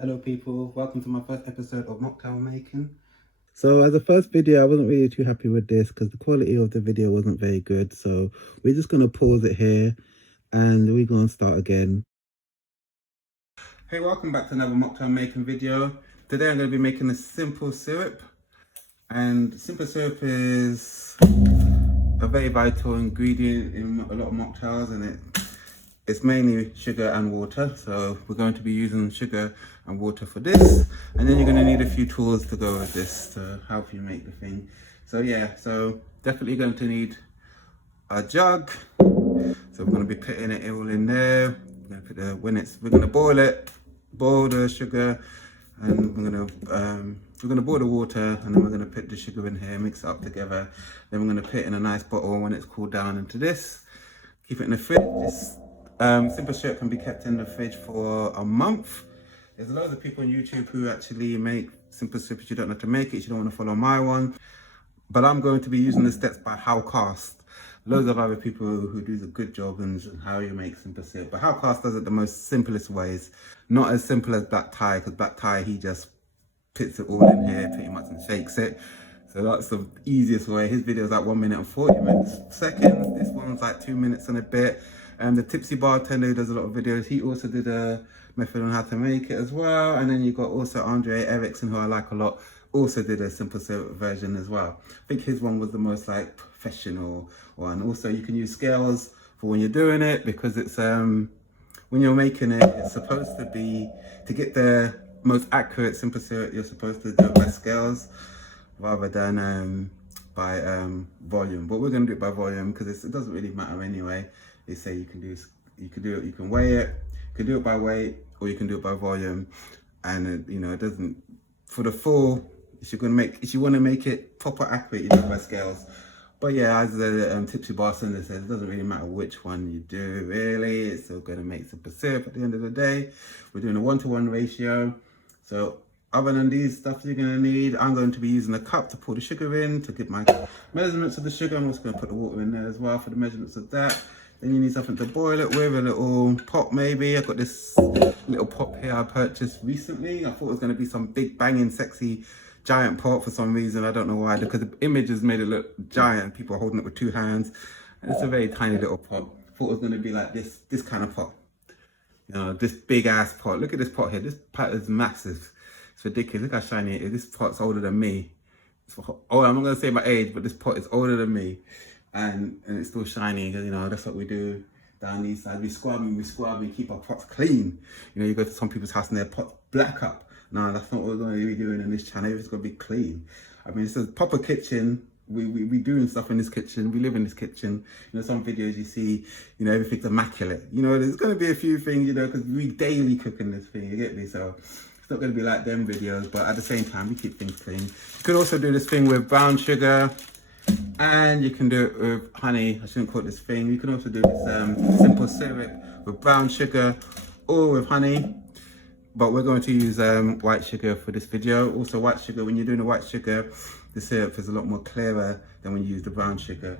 Hello people, welcome to my first episode of Mocktail Making. So as a first video, I wasn't really too happy with this because the quality of the video wasn't very good. So we're just going to pause it here and we're going to start again. Hey, welcome back to another Mocktail Making video. Today I'm going to be making a simple syrup. And simple syrup is a very vital ingredient in a lot of mocktails, and it's mainly sugar and water. So we're going to be using sugar and water for this, and then you're going to need a few tools to go with this to help you make the thing. So yeah, so definitely going to need a jug. So we're going to be putting it all in there. We're going to boil the sugar, and we're going to boil the water, and then we're going to put the sugar in here, mix it up together. Then we're going to put it in a nice bottle when it's cooled down into this. Keep it in the fridge. This simple syrup can be kept in the fridge for a month. There's loads of people on YouTube who actually make simple syrup. You don't have to make it, you don't want to follow my one. But I'm going to be using the steps by Howcast. Loads of other people who do a good job in how you make simple syrup. But Howcast does it the most simplest ways. Not as simple as Black Tie, because Black Tie, he just puts it all in here pretty much and shakes it. So that's the easiest way. His video is like 1 minute and 40 seconds. This one's like 2 minutes and a bit. And the Tipsybartender, who does a lot of videos, he also did a method on how to make it as well. And then you got also Erickson, who I like a lot, also did a simple syrup version as well. I think his one was the most like professional one. Also, you can use scales for when you're doing it, because it's when you're making it, it's supposed to be, to get the most accurate simple syrup, you're supposed to do it by scales rather than by volume. But we're going to do it by volume because it doesn't really matter anyway. They say you can weigh it, you can do it by weight, or you can do it by volume. And it doesn't, for the full, if you want to make it proper accurate, you do it by scales. But yeah, as the Tipsybartender says, it doesn't really matter which one you do, really. It's still going to make simple syrup at the end of the day. We're doing a 1-to-1 ratio. So other than these stuff you're going to need, I'm going to be using a cup to pour the sugar in, to get my measurements of the sugar. I'm also going to put the water in there as well for the measurements of that. Then you need something to boil it with, a little pot maybe. I've got this little pot here I purchased recently. I thought it was going to be some big banging sexy giant pot for some reason. I don't know why, because the images made it look giant. People are holding it with 2 hands. And it's a very tiny little pot. I thought it was going to be like this kind of pot. This big ass pot. Look at this pot here. This pot is massive. It's ridiculous. Look how shiny it is. This pot's older than me. I'm not going to say my age, but this pot is older than me. And it's still shiny, because that's what we do down these sides. We scrub and keep our pots clean. You go to some people's house and their pot's black up. No, that's not what we're going to be doing in this channel. It's going to be clean. I mean, it's a proper kitchen. We doing stuff in this kitchen. We live in this kitchen. Some videos you see, everything's immaculate. There's going to be a few things, because we daily cook in this thing, you get me? So it's not going to be like them videos, but at the same time, we keep things clean. You could also do this thing with brown sugar, and you can do it with honey. I shouldn't call it this thing. You can also do this simple syrup with brown sugar or with honey. But we're going to use white sugar for this video. Also, white sugar, when you're doing the white sugar, the syrup is a lot more clearer than when you use the brown sugar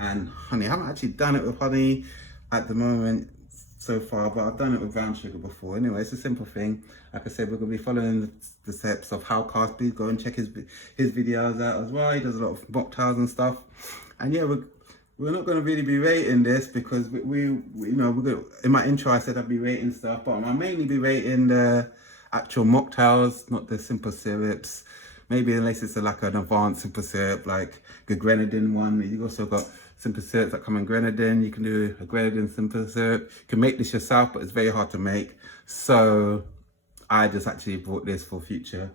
and honey. I haven't actually done it with honey at the moment so far, but I've done it with brown sugar before. Anyway, it's a simple thing. Like I said, we're going to be following the steps of Howcast. Please go and check his videos out as well. He does a lot of mocktails and stuff. And yeah, we're not going to really be rating this, because we're going. In my intro, I said I'd be rating stuff, but I'll mainly be rating the actual mocktails, not the simple syrups. Maybe unless it's like an advanced simple syrup, like the grenadine one. You've also got simple syrups that come in grenadine. You can do a grenadine simple syrup. You can make this yourself, but it's very hard to make. So I just actually bought this for future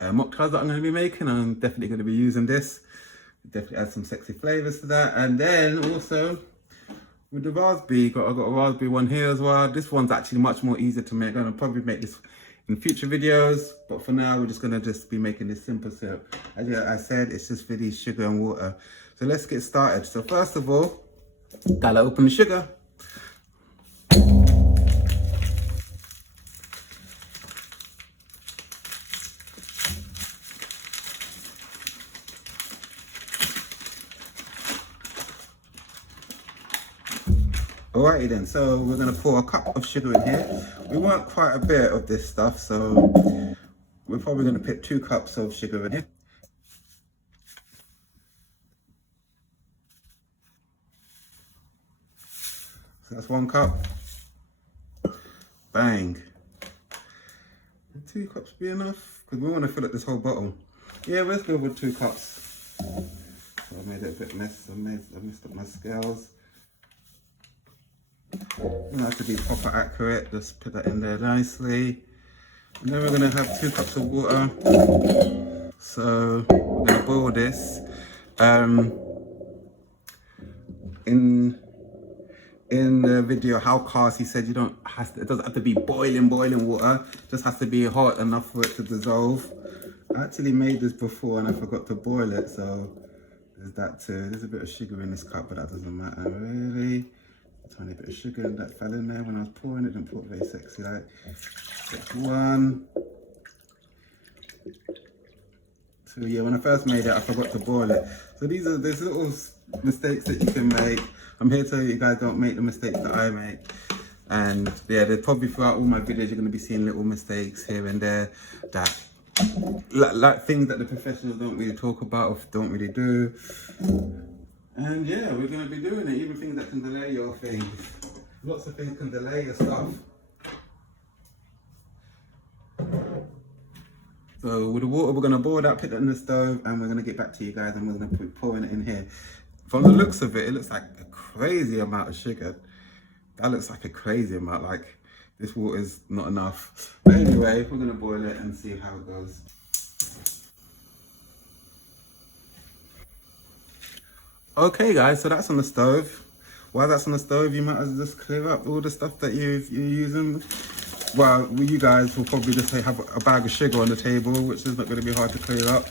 mocktails that I'm going to be making. I'm definitely going to be using this. Definitely add some sexy flavors to that. And then also with the raspberry, I've got a raspberry one here as well. This one's actually much more easier to make. I'm going to probably make this in future videos, but for now we're just going to be making this simple syrup. As I said, it's just really sugar and water. So let's get started. So first of all, gotta open the sugar. Alrighty then, so we're gonna pour a cup of sugar in here. We want quite a bit of this stuff, so we're probably gonna put 2 cups of sugar in here. So that's 1 cup. Bang. 2 cups be enough? Because we want to fill up this whole bottle. Yeah, let's go with 2 cups. So I made it a bit mess. I messed up my scales. You have to be proper accurate. Just put that in there nicely. And then we're going to have 2 cups of water. So we're going to boil this. In the video Howcast, he said it doesn't have to be boiling water. It just has to be hot enough for it to dissolve. I actually made this before and I forgot to boil it, so there's that too. There's a bit of sugar in this cup, but that doesn't matter really. A tiny bit of sugar that fell in there when I was pouring it. Didn't pour it very sexy like. Step 1. So yeah, when I first made it, I forgot to boil it. So there's little mistakes that you can make. I'm here to tell you guys don't make the mistakes that I make. And yeah, there's probably throughout all my videos, you're gonna be seeing little mistakes here and there that, like things that the professionals don't really talk about or don't really do. And yeah, we're gonna be doing it, even things that can delay your things. Lots of things can delay your stuff. So with the water, we're gonna boil that, put it in the stove, and we're gonna get back to you guys, and we're gonna be pouring it in here. From the looks of it, it looks like a crazy amount of sugar. That looks like a crazy amount, like this water is not enough. But anyway, we're gonna boil it and see how it goes. Okay guys, so that's on the stove. While that's on the stove, you might as well just clear up all the stuff that you're using. Well, you guys will probably just have a bag of sugar on the table, which is not going to be hard to clear up.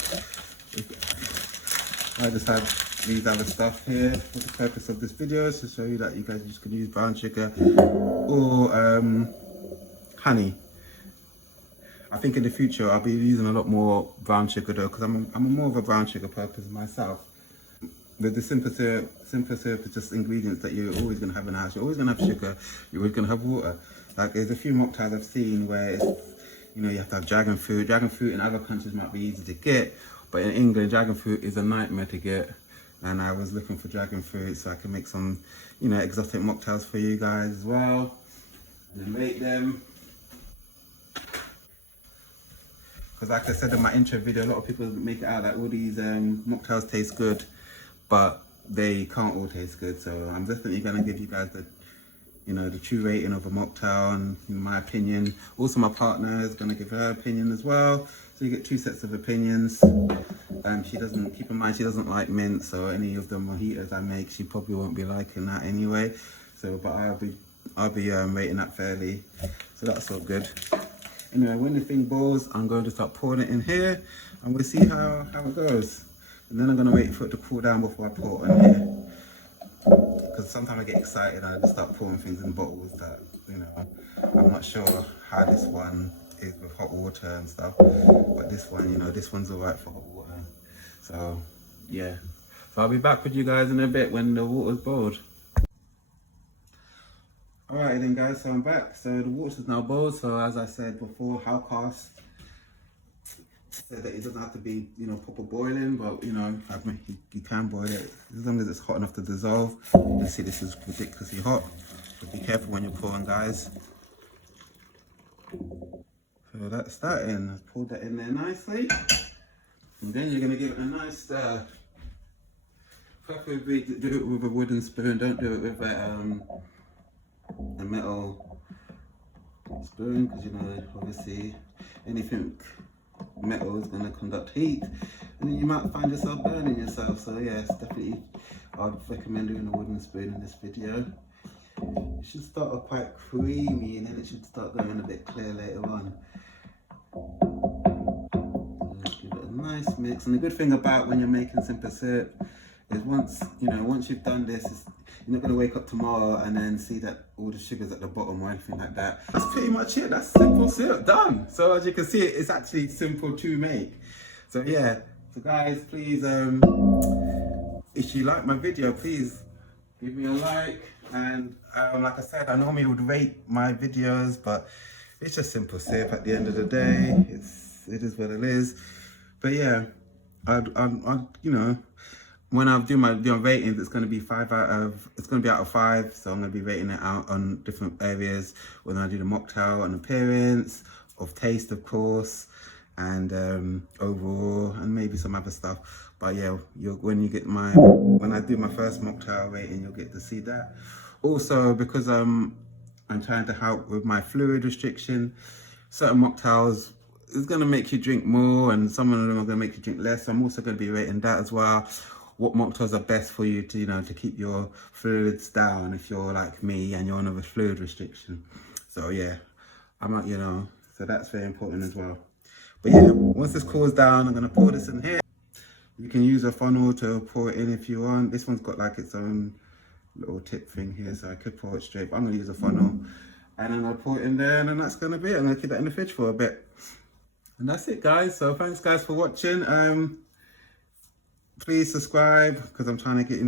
I just had these other stuff here for the purpose of this video, to show you that you guys just can use brown sugar or honey. I think in the future I'll be using a lot more brown sugar though, because I'm more of a brown sugar purpose myself. The simple syrup is just ingredients that you're always going to have in the house. You're always going to have sugar, you're always going to have water. Like there's a few mocktails I've seen where it's, you have to have dragon fruit. Dragon fruit in other countries might be easy to get, but in England, dragon fruit is a nightmare to get. And I was looking for dragon fruit so I can make some, exotic mocktails for you guys as well. And make them. Because like I said in my intro video, a lot of people make it out that all these mocktails taste good, but they can't all taste good. So I'm definitely going to give you guys the true rating of a mocktail and in my opinion. Also my partner is going to give her opinion as well. So you get 2 sets of opinions. Keep in mind she doesn't like mint, so any of the mojitos I make, she probably won't be liking that anyway. So, but I'll be rating that fairly. So that's all good. Anyway, when the thing boils, I'm going to start pouring it in here and we'll see how it goes. And then I'm going to wait for it to cool down before I pour it in here. Because sometimes I get excited and I just start pouring things in bottles that, I'm not sure how this one is with hot water and stuff. But this one, this one's alright for hot water. So, yeah. So I'll be back with you guys in a bit when the water's boiled. Alright then guys, so I'm back. So the water's now boiled. So as I said before, Howcast said that it doesn't have to be, proper boiling, but you can boil it as long as it's hot enough to dissolve. You can see this is ridiculously hot, so be careful when you're pouring, guys. So that's that in. I've poured that in there nicely, and then you're going to give it a nice stir. Preferably do it with a wooden spoon. Don't do it with a metal spoon, because obviously anything metal is going to conduct heat and then you might find yourself burning yourself. So yes, definitely I'd recommend doing a wooden spoon in this video. It should start off quite creamy and then it should start going a bit clear later on. So give it a nice mix. And the good thing about when you're making simple syrup is once you've done this, you're not going to wake up tomorrow and then see that all the sugar's at the bottom or anything like that. That's pretty much it. That's simple syrup done. So as you can see, it's actually simple to make. So yeah, so guys, please, if you like my video, please give me a like. And like I said, I normally would rate my videos, but it's just simple sip at the end of the day. It is what it is. But yeah, I'd you know, when I do my ratings, it's going to be it's going to be out of 5. So I'm going to be rating it out on different areas. When I do the mocktail, on appearance, of taste, of course, and overall, and maybe some other stuff. But yeah, when I do my first mocktail rating, you'll get to see that. Also, because I'm trying to help with my fluid restriction, certain mocktails is going to make you drink more, and some of them are going to make you drink less. So I'm also going to be rating that as well. What mocktails are best for you to, to keep your fluids down if you're like me and you're on a fluid restriction. So yeah, so that's very important as well. But yeah, once this cools down, I'm going to pour this in here. You can use a funnel to pour it in if you want. This one's got like its own little tip thing here, so I could pour it straight, but I'm going to use a funnel. And then I'll pour it in there, and then that's going to be it. I'm going to keep that in the fridge for a bit. And that's it, guys. So thanks, guys, for watching. Please subscribe, because I'm trying to get,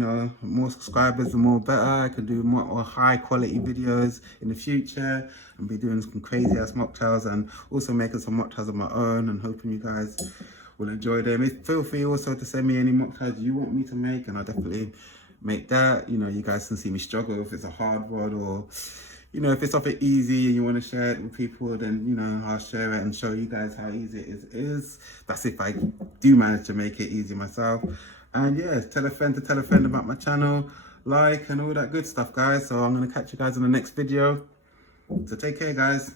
more subscribers, the more better. I can do more high quality videos in the future and be doing some crazy ass mocktails, and also making some mocktails of my own, and hoping you guys will enjoy them. Feel free also to send me any mocktails you want me to make, and I'll definitely make that. You guys can see me struggle if it's a hard one, or if it's something easy and you want to share it with people, then I'll share it and show you guys how easy it is. That's if I do manage to make it easy myself. And yeah, tell a friend to tell a friend about my channel, like, and all that good stuff, guys. So I'm going to catch you guys in the next video. So take care, guys.